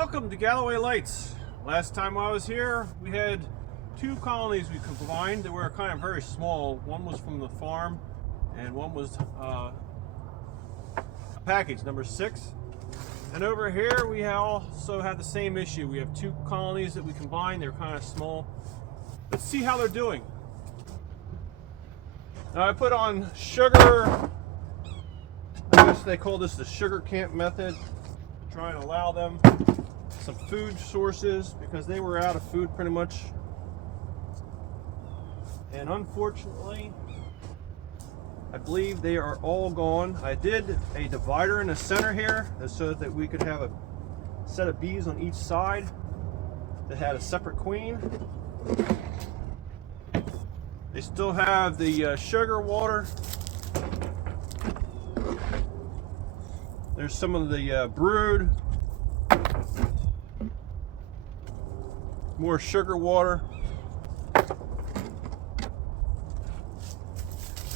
Welcome to Galloway Lights. Last time I was here, we had two colonies we combined that were kind of very small. One was from the farm, and one was a package number 6. And over here, we also had the same issue. We have two colonies that we combined. They're kind of small. Let's see how they're doing. Now I put on sugar. I guess they call this the sugar camp method. Try and allow them some food sources because they were out of food pretty much. And unfortunately, I believe they are all gone. I did a divider in the center here so that we could have a set of bees on each side that had a separate queen. They still have the sugar water. There's some of the brood. More sugar water. And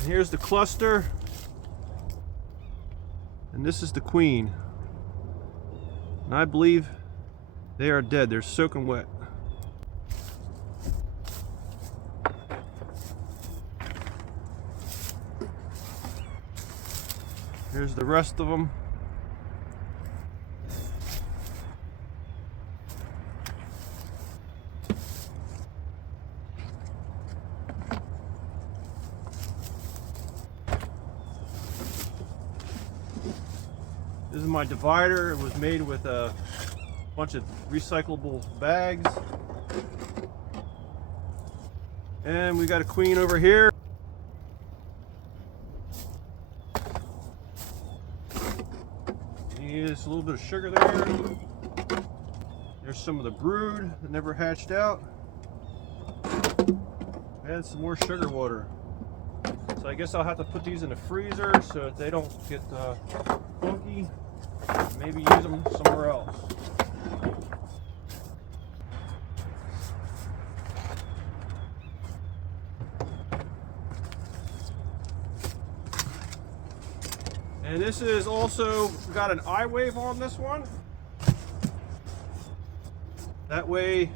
here's the cluster. And this is the queen. And I believe they are dead. They're soaking wet. Here's the rest of them. This is my divider. It was made with a bunch of recyclable bags. And we got a queen over here. There's a little bit of sugar there. There's some of the brood that never hatched out. And some more sugar water. So I guess I'll have to put these in the freezer so that they don't get funky. Maybe use them somewhere else. And this is also got an eye wave on this one. That way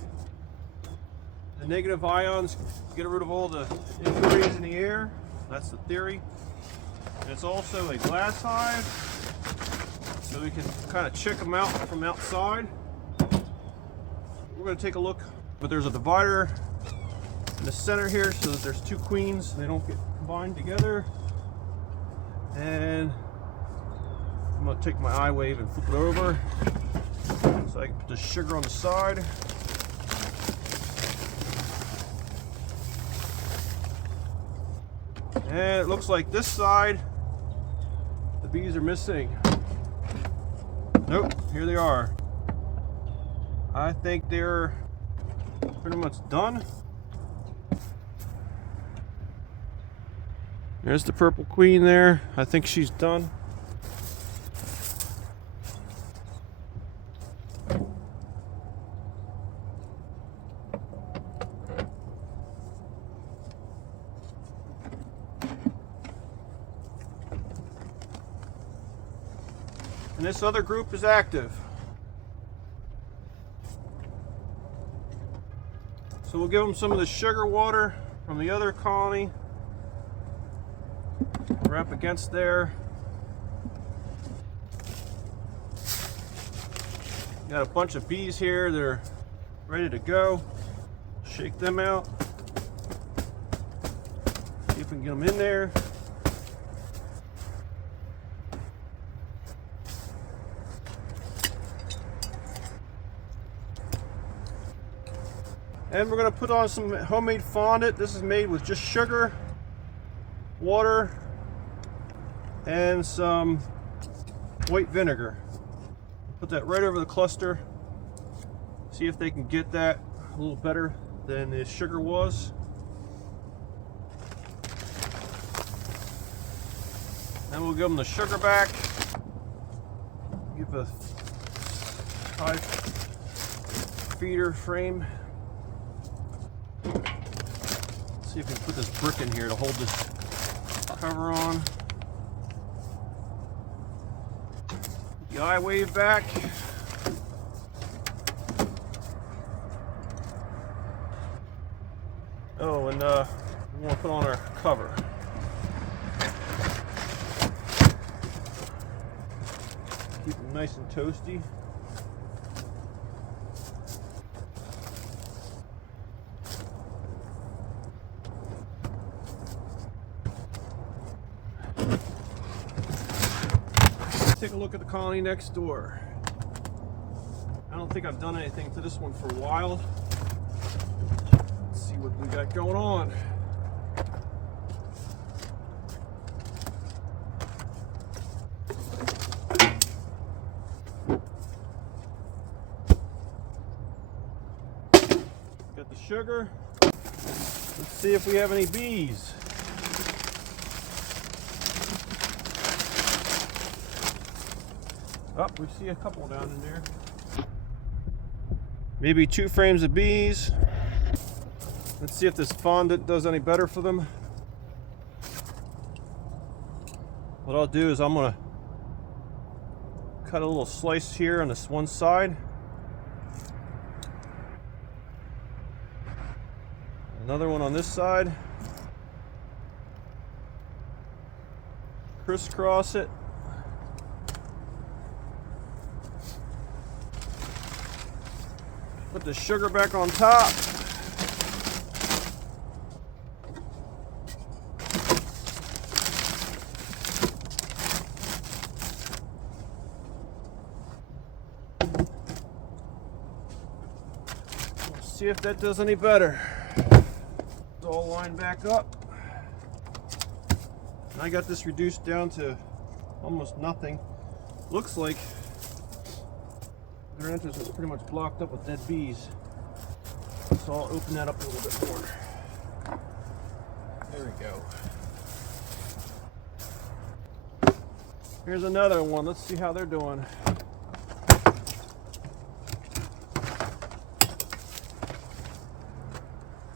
the negative ions get rid of all the impurities in the air. That's the theory. And it's also a glass hive, so we can kind of check them out from outside. We're going to take a look, but there's a divider in the center here so that there's two queens and they don't get combined together. And I'm going to take my eye wave and flip it over so I can put the sugar on the side. And it looks like this side, the bees are missing. Nope, here they are. I think they're pretty much done. There's the purple queen there. I think she's done. And this other group is active. So we'll give them some of the sugar water from the other colony. We're up against there. Got a bunch of bees here. They're ready to go. Shake them out. See if we can get them in there. And we're going to put on some homemade fondant. This is made with just sugar, water, and some white vinegar. Put that right over the cluster. See if they can get that a little better than the sugar was. Then we'll give them the sugar back. Give a hive feeder frame. See if we can put this brick in here to hold this cover on. The eye wave back. Oh, and we want to put on our cover. Keep them nice and toasty. Take a look at the colony next door. I don't think I've done anything to this one for a while. Let's see what we got going on. Got the sugar. Let's see if we have any bees. Oh, we see a couple down in there. Maybe 2 frames of bees. Let's see if this fondant does any better for them. What I'll do is I'm gonna cut a little slice here on this one side. Another one on this side. Crisscross it. Put the sugar back on top. Let's see if that does any better. It's all lined back up. I got this reduced down to almost nothing. Looks like their entrance is pretty much blocked up with dead bees. So I'll open that up a little bit more. There we go. Here's another one. Let's see how they're doing.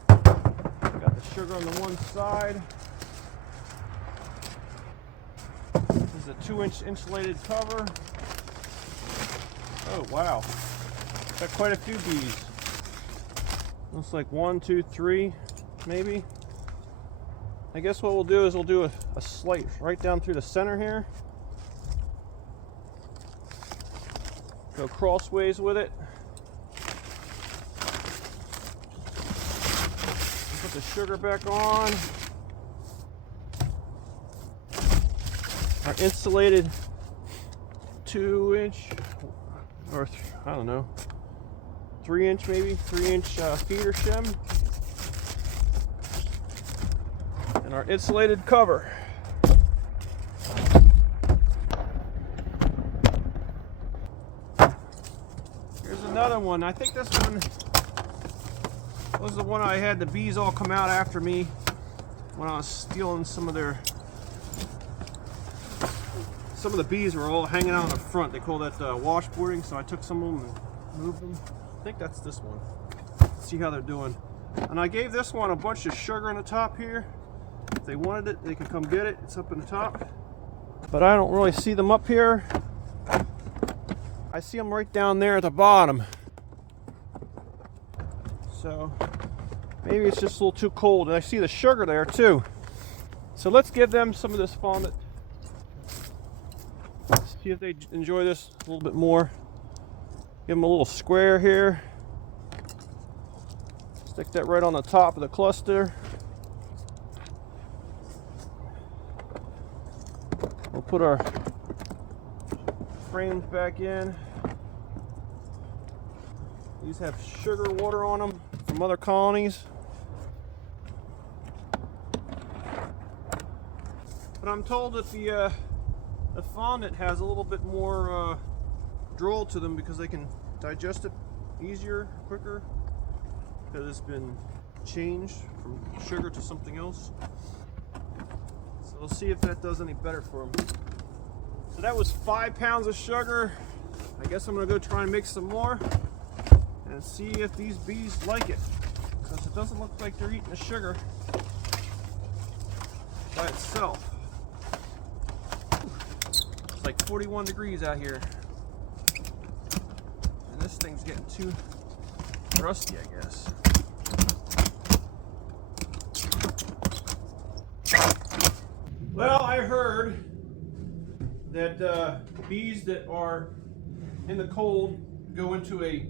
Got the sugar on the one side. This is a 2-inch insulated cover. Oh wow, got quite a few bees. Looks like 1, 2, 3, maybe. I guess what we'll do is we'll do a slice right down through the center here. Go crossways with it. Put the sugar back on. Our insulated 2-inch. Or I don't know, 3-inch maybe, 3-inch feeder shim, and our insulated cover. Here's another one. I think this one was the one I had the bees all come out after me when I was stealing some of their. Some of the bees were all hanging out in the front. They call that washboarding, so I took some of them and moved them. I think that's this one. Let's see how they're doing. And I gave this one a bunch of sugar on the top here. If they wanted it, they could come get it. It's up in the top. But I don't really see them up here. I see them right down there at the bottom. So maybe it's just a little too cold. And I see the sugar there too. So let's give them some of this fondant. See if they enjoy this a little bit more. Give them a little square here. Stick that right on the top of the cluster. We'll put our frames back in. These have sugar water on them from other colonies. But I'm told that the fondant has a little bit more droll to them because they can digest it easier, quicker, because it's been changed from sugar to something else. So we'll see if that does any better for them. So that was 5 pounds of sugar. I guess I'm gonna go try and make some more and see if these bees like it, because it doesn't look like they're eating the sugar by itself. It's like 41 degrees out here. And this thing's getting too rusty, I guess. I heard that bees that are in the cold go into a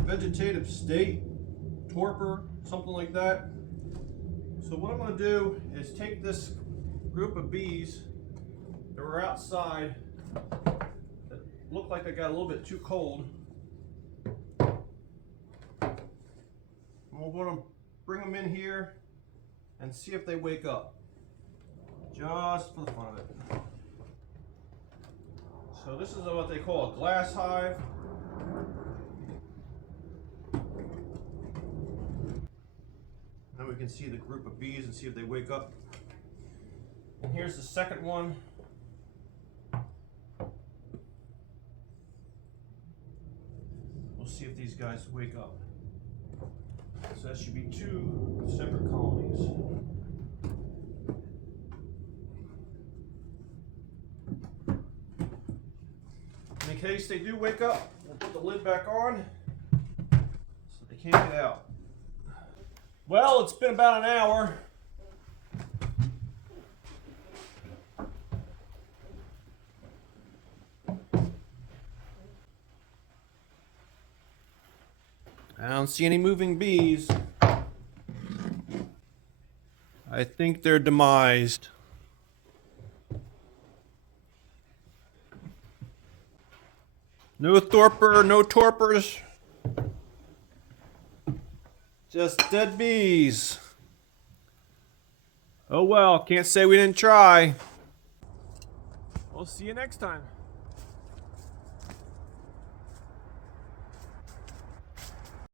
vegetative state, torpor, something like that. So what I'm going to do is take this group of bees that were outside that look like they got a little bit too cold. We're going to bring them in here and see if they wake up, just for the fun of it. So this is what they call a glass hive. Now we can see the group of bees and see if they wake up. And here's the second one. We'll see if these guys wake up. So that should be 2 separate colonies. In case they do wake up, we'll put the lid back on so they can't get out. Well, it's been about an hour. I don't see any moving bees. I think they're demised. No torpor, no torpors. Just dead bees. Oh well, can't say we didn't try. We'll see you next time.